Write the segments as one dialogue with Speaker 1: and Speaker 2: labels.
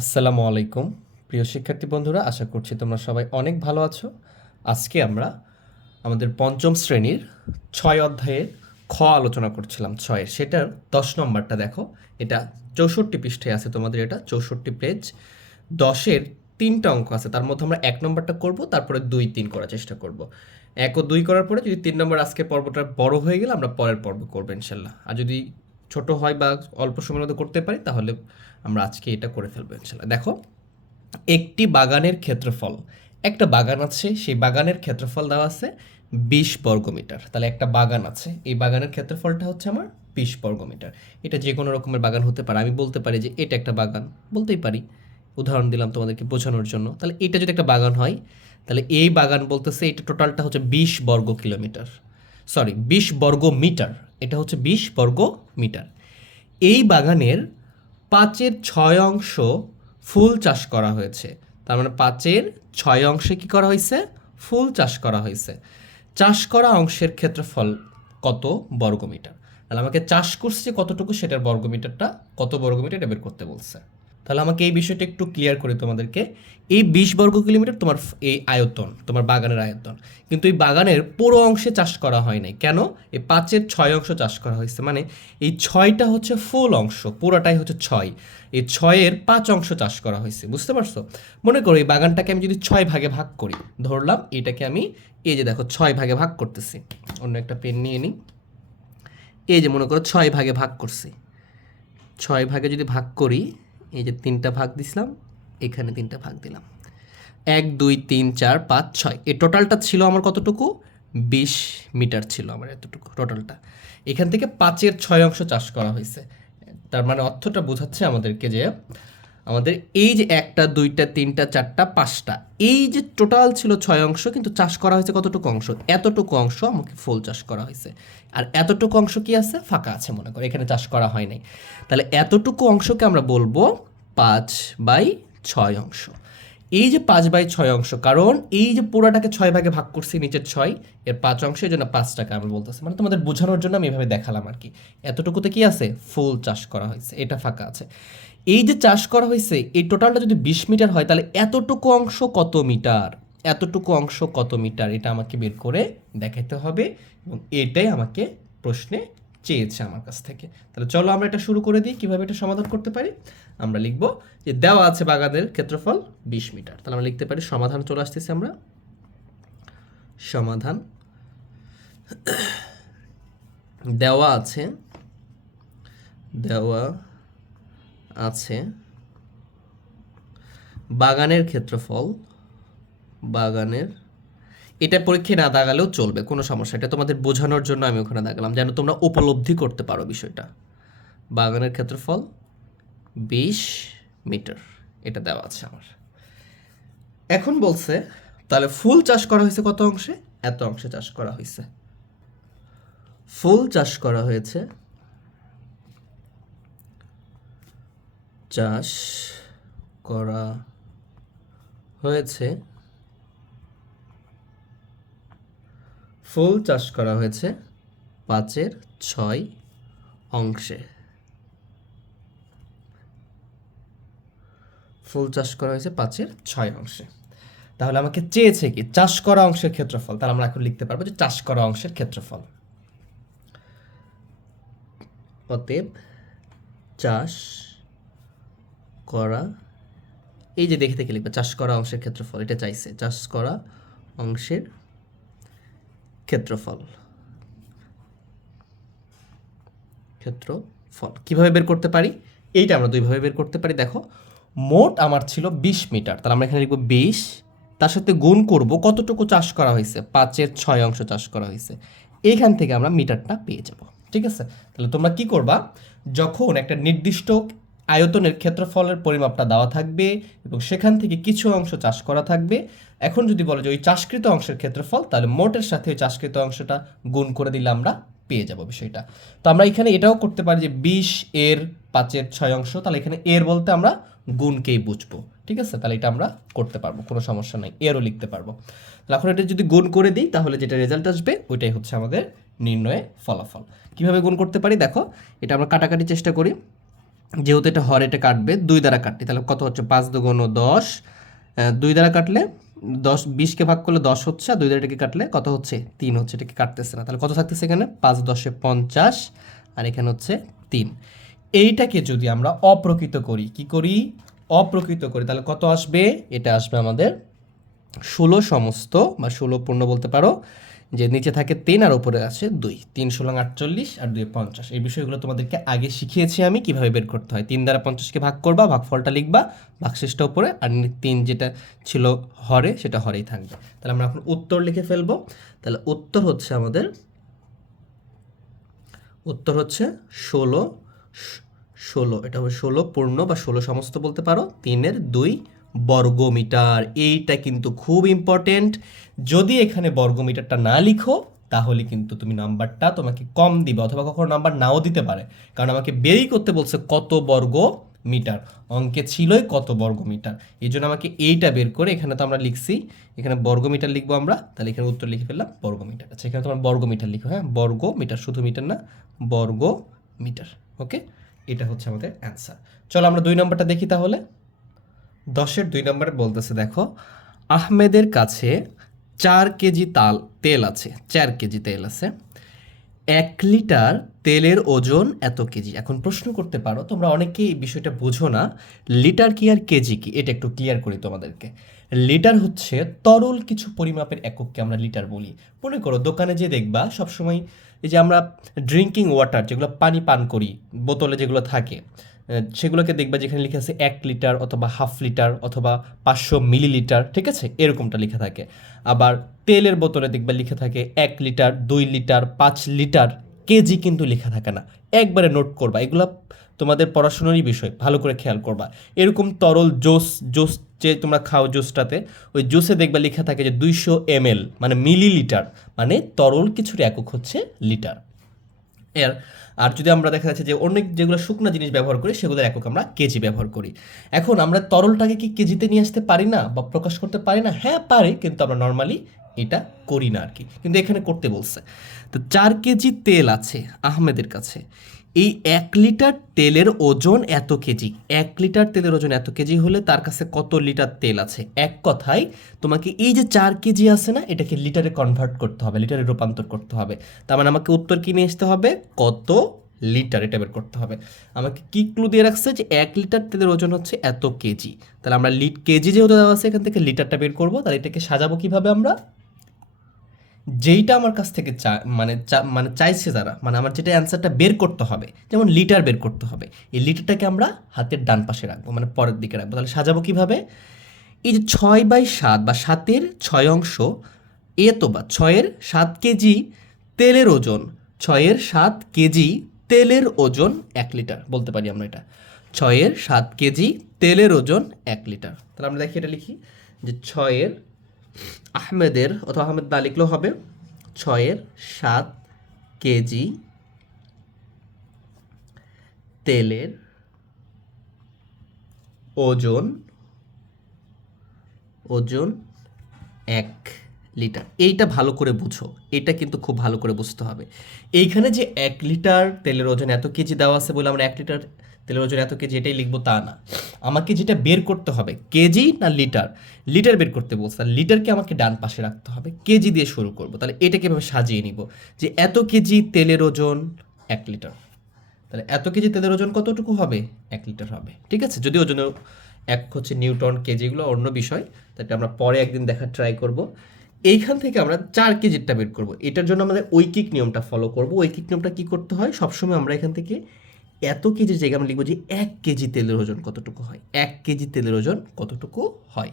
Speaker 1: আসসালামু আলাইকুম। প্রিয় শিক্ষার্থী বন্ধুরা, আশা করছি তোমরা সবাই অনেক ভালো আছো। আজকে আমরা আমাদের পঞ্চম শ্রেণির ছয় অধ্যায়ের খ আলোচনা করছিলাম ছয়ের সেটার দশ নম্বরটা দেখো। এটা চৌষট্টি পৃষ্ঠে আছে তোমাদের এটা, চৌষট্টি পেজ। দশের তিনটা অঙ্ক আছে, তার মধ্যে আমরা এক নম্বরটা করব, তারপরে দুই, তিন করার চেষ্টা করব। এক ও দুই করার পরে যদি তিন নম্বর আজকে পর্বটা বড় হয়ে গেলে আমরা পরের পর্ব করব ইনশাল্লাহ। আর যদি ছোট হয় বা অল্প সময়ের মধ্যে করতে পারি, তাহলে আমরা আজকে এটা করে ফেলব ইনশাল্লাহ। দেখো, একটি বাগানের ক্ষেত্রফল, একটা বাগান আছে, সেই বাগানের ক্ষেত্রফল দেওয়া আছে বিশ বর্গমিটার তাহলে একটা বাগান আছে, এই বাগানের ক্ষেত্রফলটা হচ্ছে আমার বিশ বর্গমিটার এটা যে কোনো রকমের বাগান হতে পারে। আমি বলতে পারি যে এটা একটা বাগান, বলতেই পারি। উদাহরণ দিলাম তোমাদেরকে বোঝানোর জন্য। তাহলে এটা যদি একটা বাগান হয়, তাহলে এই বাগান বলতেছে এটা টোটালটা হচ্ছে বিশ বর্গ কিলোমিটার। সরি, বিশ বর্গ মিটার। এটা হচ্ছে বিশ বর্গ মিটার। এই বাগানের পাঁচের ছয় অংশ ফুল চাষ করা হয়েছে। তার মানে পাঁচের ছয় অংশে কি করা হয়েছে? ফুল চাষ করা হয়েছে। চাষ করা অংশের ক্ষেত্রফল কত বর্গমিটার তাহলে আমাকে চাষ করছে কতটুকু, সেটার বর্গমিটারটা কত বর্গমিটার এটা বের করতে বলছে। তাহলে আমাকে এই বিষয়টা একটু ক্লিয়ার করি তোমাদেরকে। এই বিশ বর্গ কিলোমিটার তোমার এই আয়তন, তোমার বাগানের আয়তন। কিন্তু এই বাগানের পুরো অংশে চাষ করা হয় নাই। কেন? এই পাঁচের ছয় অংশ চাষ করা হয়েছে। মানে এই ছয়টা হচ্ছে ফুল অংশ, পুরোটাই হচ্ছে ছয়। এই ছয়ের পাঁচ অংশ চাষ করা হয়েছে। বুঝতে পারছ? মনে করো এই বাগানটাকে আমি যদি ছয় ভাগে ভাগ করি, ধরলাম এটাকে আমি, এই যে দেখো ছয় ভাগে ভাগ করতেছি। অন্য একটা পেন নিয়ে নিই। এই যে মনে করো ছয় ভাগে ভাগ করছি। ছয় ভাগে যদি ভাগ করি এই যে তিনটা ভাগ দিছিলাম, এখানে তিনটা ভাগ দিলাম। এক, দুই, তিন, চার, পাঁচ, ছয়। এই টোটালটা ছিল আমার কতটুকু? বিশ মিটার ছিল আমার এতটুকু, টোটালটা। এখান থেকে পাঁচের ছয় অংশ চাষ করা হয়েছে। তার মানে অর্থটা বোঝাচ্ছে আমাদেরকে যে আমাদের এই যে একটা, দুইটা, তিনটা, চারটা, পাঁচটা, এই যে টোটাল ছিল ছয় অংশ, কিন্তু চাষ করা হয়েছে কতটুকু অংশ? এতটুকু অংশ আমাকে ফুল চাষ করা হয়েছে। আর এতটুকু অংশ কি আছে? ফাঁকা আছে মনে করো, এখানে চাষ করা হয় নাই। তাহলে এতটুকু অংশকে আমরা বলব পাঁচ বাই ছয় অংশ। এই যে পাঁচ বাই ছয় অংশ, কারণ এই যে পুরাটাকে ছয় ভাগে ভাগ করছি, নিচের ছয়, এর পাঁচ অংশ, এই জন্য পাঁচ টাকা আমরা বলতেছি। মানে তোমাদের বোঝানোর জন্য আমি এভাবে দেখালাম আর কি। এতটুকুতে কি আছে? ফুল চাষ করা হয়েছে, এটা ফাঁকা আছে। এই যে চাষ করা হয়েছে, এই টোটালটা যদি বিশ মিটার হয়, তাহলে এতটুকু অংশ কত মিটার? এতটুকু অংশ কত মিটার? এটা আমাকে বের করে দেখাতে হবে এবং এটাই আমাকে প্রশ্নে চেয়েছে আমার কাছ থেকে। তাহলে চলো আমরা এটা শুরু করে দিই, কীভাবে এটা সমাধান করতে পারি। আমরা লিখব যে দেওয়া আছে বাগানের ক্ষেত্রফল বিশ মিটার। তাহলে আমরা লিখতে পারি, সমাধান চলে আসতেছি আমরা। সমাধান। দেওয়া আছে, দেওয়া আছে। বাগানের ক্ষেত্রফল, বাগানের, এটা পরীক্ষায় না দাগালেও চলবে, কোনো সমস্যা। এটা তোমাদের বোঝানোর জন্য আমি ওখানে দাগালাম, যেন তোমরা উপলব্ধি করতে পারো বিষয়টা। বাগানের ক্ষেত্রফল, বিশ মিটার, এটা দেওয়া আছে আমার। এখন বলছে, তাহলে ফুল চাষ করা হয়েছে কত অংশে? এত অংশে চাষ করা হয়েছে। ফুল চাষ করা হয়েছে চাষ করা হয়েছে। ফুল চাষ করা হয়েছে পাঁচের ছয় অংশে। ফুল চাষ করা হয়েছে পাঁচের ছয় অংশে। তাহলে আমাকে চেয়েছে কি, চাষ করা অংশের ক্ষেত্রফল? তাহলে আমরা এখন লিখতে পারব যে চাষ করা অংশের ক্ষেত্রফল। অতএব চাষ করা। এই যে দেখে দেখে লিখবে, চাষ করা অংশের ক্ষেত্রফল, এটা চাইছে, চাষ করা অংশের ক্ষেত্রফল। ক্ষেত্রফল, কীভাবে বের করতে পারি? এইটা আমরা দুইভাবে বের করতে পারি। দেখো, মোট আমার ছিল বিশ মিটার, তাহলে আমরা এখানে লিখব বিশ। তার সাথে গুণ করব কতটুকু চাষ করা হয়েছে? পাঁচের ছয় অংশ চাষ করা হয়েছে। এইখান থেকে আমরা মিটারটা পেয়ে যাব, ঠিক আছে? তাহলে তোমরা কি করবা? যখন একটা নির্দিষ্ট আয়তনের ক্ষেত্রফলের পরিমাপটা দেওয়া থাকবে এবং সেখান থেকে কিছু অংশ চাষ করা থাকবে। এখন যদি বলো যে ওই চাষকৃত অংশের ক্ষেত্রফল, তাহলে মোটের সাথে ওই চাষকৃত অংশটা গুণ করে দিলে আমরা পেয়ে যাব বিষয়টা। তো আমরা এখানে এটাও করতে পারি যে বিশ এর পাঁচের ছয় অংশ, তাহলে এখানে এর বলতে আমরা গুণকেই বুঝব। ঠিক আছে? তাহলে এটা আমরা করতে পারব, কোনো সমস্যা নাই, এরও লিখতে পারব। তাহলে এখন এটা যদি গুণ করে দিই, তাহলে যেটা রেজাল্ট আসবে, ওইটাই হচ্ছে আমাদের নির্ণয়ে ফলাফল। কীভাবে গুণ করতে পারি? দেখো, এটা আমরা কাটাকাটি চেষ্টা করি। যেহেতু এটা হর, এটা কাটবে, দুই দ্বারা কাটতে তাহলে কত হচ্ছে? পাঁচ দুগুণ দশ দুই দ্বারা কাটলে দশ বিশকে ভাগ করলে দশ হচ্ছে, আর দুই দ্বারা এটাকে কাটলে কত হচ্ছে? তিন হচ্ছে, এটাকে কাটতেছে না। তাহলে কত থাকতেছে এখানে? পাঁচ দশে পঞ্চাশ, আর এখানে হচ্ছে তিন। এইটাকে যদি আমরা অপ্রকৃত করি, কি করি? অপ্রকৃত করি, তাহলে কত আসবে? এটা আসবে আমাদের ষোলো সমস্ত বা ষোলো পূর্ণ বলতে পারো যে নিচে থাকে তিন আর উপরে আছে দুই। তিন, ষোলো, আটচল্লিশ আর দুই, পঞ্চাশ। এই বিষয়গুলো তোমাদেরকে আগে শিখিয়েছি আমি কীভাবে বের করতে হয়। তিন দ্বারা পঞ্চাশকে ভাগ করবা, ভাগফলটা লিখবা, ভাগশেষটা উপরে আর তিন যেটা ছিল হরে, সেটা হরেই থাকবে। তাহলে আমরা এখন উত্তর লিখে ফেলব। তাহলে উত্তর হচ্ছে আমাদের, উত্তর হচ্ছে ষোলো ষোলো। এটা হবে ষোলো পূর্ণ বা ষোলো সমস্ত বলতে পারো। তিনের দুই বর্গমিটার। এইটা কিন্তু খুব ইম্পর্টেন্ট যদি এখানে বর্গমিটারটা না লিখো, তাহলে কিন্তু তুমি নাম্বারটা তোমাকে কম দিবে অথবা কখনো নাম্বার নাও দিতে পারে। কারণ আমাকে বেরই করতে বলছে কত বর্গ মিটার অঙ্কে ছিলই কত বর্গ মিটার এই জন্য আমাকে এইটা বের করে এখানে তো আমরা লিখছি। এখানে বর্গ মিটার লিখব আমরা, তাহলে এখানে উত্তর লিখে ফেললাম বর্গ মিটার আচ্ছা এখানে তোমার বর্গ মিটার লিখো হ্যাঁ? বর্গ মিটার শুধু মিটার না বর্গ মিটার ওকে? এটা হচ্ছে আমাদের অ্যান্সার চলো আমরা দুই নম্বরটা দেখি তাহলে। দশের দুই নম্বরে বলতেছে, দেখো, আহমেদের কাছে চার কেজি তাল, তেল আছে, চার কেজি তেল আছে। এক লিটার তেলের ওজন এত কেজি? এখন প্রশ্ন করতে পারো, তোমরা অনেকেই এই বিষয়টা বোঝো না। লিটার কি আর কেজি কি? এটা একটু ক্লিয়ার করি তোমাদেরকে। লিটার হচ্ছে তরল কিছু পরিমাপের একককে আমরা লিটার বলি। মনে করো, দোকানে যে দেখবা, সবসময় এই যে আমরা ড্রিঙ্কিং ওয়াটার যেগুলো পানি পান করি, বোতলে যেগুলো থাকে সেগুলোকে দেখবা যেখানে লেখা আছে এক লিটার অথবা হাফ লিটার অথবা পাঁচশো মিলিলিটার, ঠিক আছে? এরকমটা লেখা থাকে। আবার তেলের বোতলে দেখবা লেখা থাকে এক লিটার, দুই লিটার, পাঁচ লিটার, কেজি কিন্তু লেখা থাকে না। একবারে নোট করবা, এগুলো তোমাদের পড়াশোনারই বিষয়, ভালো করে খেয়াল করবা। এরকম তরল জোস জোস যে তোমরা খাও জুসটাতে, ওই জুসে দেখবা লেখা থাকে যে দুইশো এম মানে মিলিলিটার মানে তরল কিছুর একক হচ্ছে লিটার। এর। আর যদি আমরা দেখা যাচ্ছে যে অনেক যেগুলো শুকনো জিনিস ব্যবহার করি, সেগুলোর একক আমরা কেজি ব্যবহার করি। এখন আমরা তরলটাকে কি কেজিতে নিয়ে আসতে পারি না বা প্রকাশ করতে পারি না? হ্যাঁ পারি, কিন্তু আমরা নর্মালি এটা করি না আর কি। কিন্তু এখানে করতে বলছে। তো চার কেজি তেল আছে আহমেদের কাছে। এই এক লিটার তেলের ওজন এত কেজি? এক লিটার তেলের ওজন এত কেজি হলে তার কাছে কত লিটার তেল আছে? এক কথায়, তোমাকে এই যে চার কেজি আছে না, এটাকে লিটারে কনভার্ট করতে হবে, লিটারে রূপান্তর করতে হবে। তার মানে আমাকে উত্তর কি নিয়ে আসতে হবে? কত লিটার এটা বের করতে হবে। আমাকে কি ক্লু দিয়ে রাখছে যে এক লিটার তেলের ওজন হচ্ছে এত কেজি? তাহলে আমরা লিট কেজি যেহেতু দেওয়া আছে এখান থেকে লিটারটা বের করব, তাহলে এটাকে সাজাবো কীভাবে আমরা? যেইটা আমার কাছ থেকে চা মানে মানে চাইছে যারা মানে আমার যেটা অ্যান্সারটা বের করতে হবে, যেমন লিটার বের করতে হবে, এই লিটারটাকে আমরা হাতের ডান পাশে রাখব মানে পরের দিকে রাখব, তাহলে সাজাবো কীভাবে? এই যে ছয় বাই সাত বা সাতের ছয় অংশ, এ তো বা, ছয়ের সাত কেজি তেলের ওজন, ছয়ের সাত কেজি তেলের ওজন এক লিটার, বলতে পারি আমরা এটা, ছয়ের সাত কেজি তেলের ওজন এক লিটার, তাহলে আমরা দেখি এটা লিখি, যে ছয়ের আহমেদের অথবা আহমেদ না লিখলেও হবে, ছয়ের সাত কেজি তেলের ওজন ওজন এক লিটার। এইটা ভালো করে বুঝো, এটা কিন্তু খুব ভালো করে বুঝতে হবে। এইখানে যে এক লিটার তেলের ওজন এত কেজি দেওয়া আছে বলে আমরা এক লিটার তেলের ওজন এত কেজি এটাই লিখব তা না। আমাকে যেটা বের করতে হবে, কেজি না লিটার? লিটার বের করতে বলছে আর লিটারকে আমাকে ডান পাশে রাখতে হবে, কেজি দিয়ে শুরু করব। তাহলে এটাকে এভাবে সাজিয়ে নিব? যে এত কেজি তেলের ওজন এক লিটার। তাহলে এত কেজি তেলের ওজন কতটুকু হবে? এক লিটার হবে। ঠিক আছে? যদি ওজন এক হচ্ছে নিউটন কেজি, এগুলো অন্য বিষয়। তাতে আমরা পরে একদিন দেখার ট্রাই করব। এইখান থেকে আমরা চার কেজিরটা বের করব। এটার জন্য আমাদের ঐকিক নিয়মটা ফলো করব। ঐকিক নিয়মটা কি করতে হয়? সবসময় আমরা এখান থেকে এত কেজির জায়গায় আমরা লিখব যে এক কেজি তেলের ওজন কতটুকু হয়? এক কেজি তেলের ওজন কতটুকু হয়?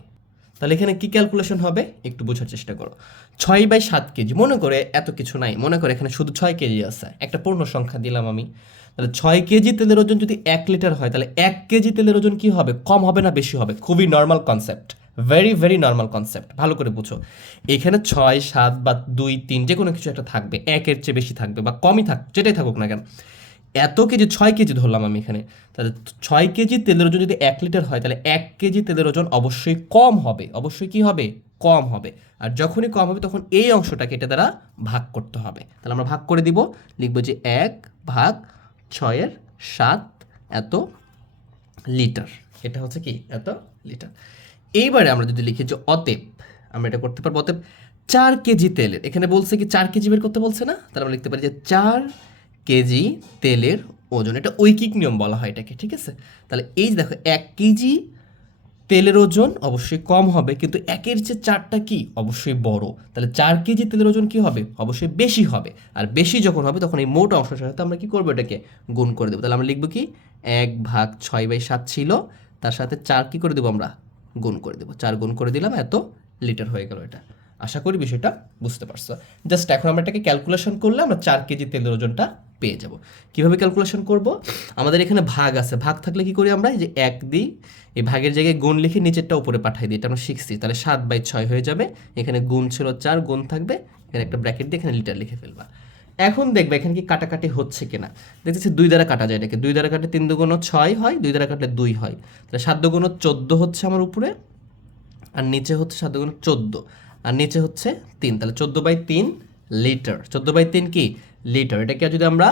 Speaker 1: তাহলে এখানে কি ক্যালকুলেশন হবে? একটু বোঝার চেষ্টা করো। ছয় বাই সাত কেজি, মনে করে এত কিছু নাই। মনে করে এখানে শুধু ছয় কেজি আছে। একটা পূর্ণ সংখ্যা দিলাম আমি। তাহলে ছয় কেজি তেলের ওজন যদি এক লিটার হয়, তাহলে এক কেজি তেলের ওজন কি হবে? কম হবে না বেশি হবে? খুবই normal concept very very normal concept ভালো করে বুঝো। এখানে ছয়, সাত বা দুই, তিন যে কোনো কিছু একটা থাকবে। একের চেয়ে বেশি থাকবে বা কমই থাক যেটাই থাকুক না কেন। এত কেজি, ছয় কেজি ধরলাম আমি এখানে। তাহলে ছয় কেজি তেলের ওজন যদি এক লিটার হয়, তাহলে এক কেজি তেলের ওজন অবশ্যই কম হবে। অবশ্যই কি হবে? কম হবে। আর যখনই কম হবে, তখন এই অংশটাকে এটা দ্বারা ভাগ করতে হবে। তাহলে আমরা ভাগ করে দিব। লিখব যে এক ভাগ ছয়ের সাত এত লিটার। এটা হচ্ছে কি? এত লিটার। এইবারে আমরা যদি লিখি যে অতএব আমরা এটা করতে পারব। অতএব চার কেজি তেলের। এখানে বলছে কি, চার কেজি বের করতে বলছে না? তাহলে আমরা লিখতে পারি যে চার কেজি তেলের ওজন, এটা ঐকিক নিয়ম বলা হয় এটাকে, ঠিক আছে? তাহলে এই দেখো, এক কেজি তেলের ওজন অবশ্যই কম হবে, কিন্তু একের চেয়ে চারটা কি? অবশ্যই বড়। তাহলে চার কেজি তেলের ওজন কি হবে? অবশ্যই বেশি হবে। আর বেশি যখন হবে, তখন এই মোট অংশের সাথে আমরা কি করব এটাকে? গুণ করে দেবো। তাহলে আমরা লিখব কি? এক ভাগ ছয় বাই সাত ছিল, তার সাথে চার কি করে দেবো আমরা? গুণ করে দেবো। চার গুণ করে দিলাম, এত লিটার হয়ে গেল এটা। আশা করি বিষয়টা বুঝতে পারছ। জাস্ট এখন আমরা এটাকে ক্যালকুলেশন করলে আমরা চার কেজি তেলের ওজনটা পেয়ে যাব। কীভাবে ক্যালকুলেশন করব? আমাদের এখানে ভাগ আছে। ভাগ থাকলে কি করি আমরা? যে এক দিই, এই ভাগের জায়গায় গুণ লিখে নিচেরটা উপরে পাঠাই দিই। এটা আমরা শিখছি তাহলে সাত বাই ছয় হয়ে যাবে। এখানে গুণ ছিল চার, গুণ থাকবে। এখানে একটা ব্র্যাকেট দিয়ে এখানে লিটার লিখে ফেলবা। এখন দেখবে এখানে কি কাটাকাটি হচ্ছে কিনা? দেখতেছি দুই দ্বারা কাটা যায় এটাকে। দুই দ্বারা কাটলে তিন দুগুণ ছয় হয়, দুই দ্বারা কাটলে দুই হয়। তাহলে সাত দুগুণ চোদ্দ হচ্ছে আমার উপরে, আর নিচে হচ্ছে সাত দুগুণ চোদ্দ। আর নিচে হচ্ছে তিন। তাহলে চোদ্দ বাই তিন লিটার। চোদ্দ বাই তিন কি? লিটার এটাকে যদি আমরা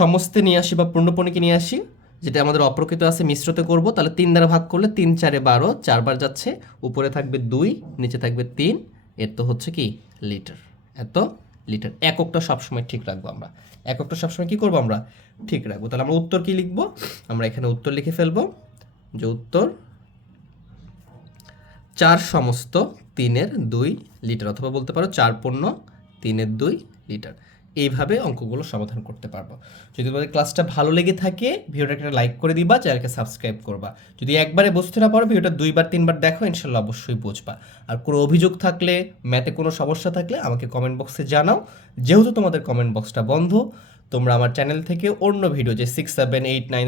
Speaker 1: সমস্তে নিয়ে আসি বা পূর্ণপণিকে নিয়ে আসি, যেটা আমাদের অপ্রকৃত আছে, মিশ্রতে করব, তাহলে তিন দ্বারা ভাগ করলে তিন চারে বারো, চারবার যাচ্ছে, উপরে থাকবে দুই, নিচে থাকবে তিন, এর তো হচ্ছে কি লিটার এত লিটার এককটা সবসময় ঠিক রাখব আমরা। এককটা সবসময় কি করব আমরা? ঠিক রাখব। তাহলে আমরা উত্তর কি লিখব? আমরা এখানে উত্তর লিখে ফেলব, যে উত্তর চার সমস্ত তিনের দুই লিটার অথবা বলতে পারো চার পণ্য তিনের দুই লিটার এইভাবে অঙ্কগুলো সমাধান করতে পারব। যদি তোমাদের ক্লাসটা ভালো লেগে থাকে, ভিডিওটা একটা লাইক করে দিবা চ্যানেলকে সাবস্ক্রাইব করবা। যদি একবারে বসতে না পারো, ভিডিওটা দুইবার, তিনবার দেখো, ইনশাল্লাহ অবশ্যই বুঝবা। আর কোনো অভিযোগ থাকলে ম্যাথে কোনো সমস্যা থাকলে আমাকে কমেন্ট বক্সে জানাও। যেহেতু তোমাদের কমেন্ট বক্সটা বন্ধ, তোমরা আমার চ্যানেল থেকে অন্য ভিডিও যে সিক্স সেভেন এইট নাইন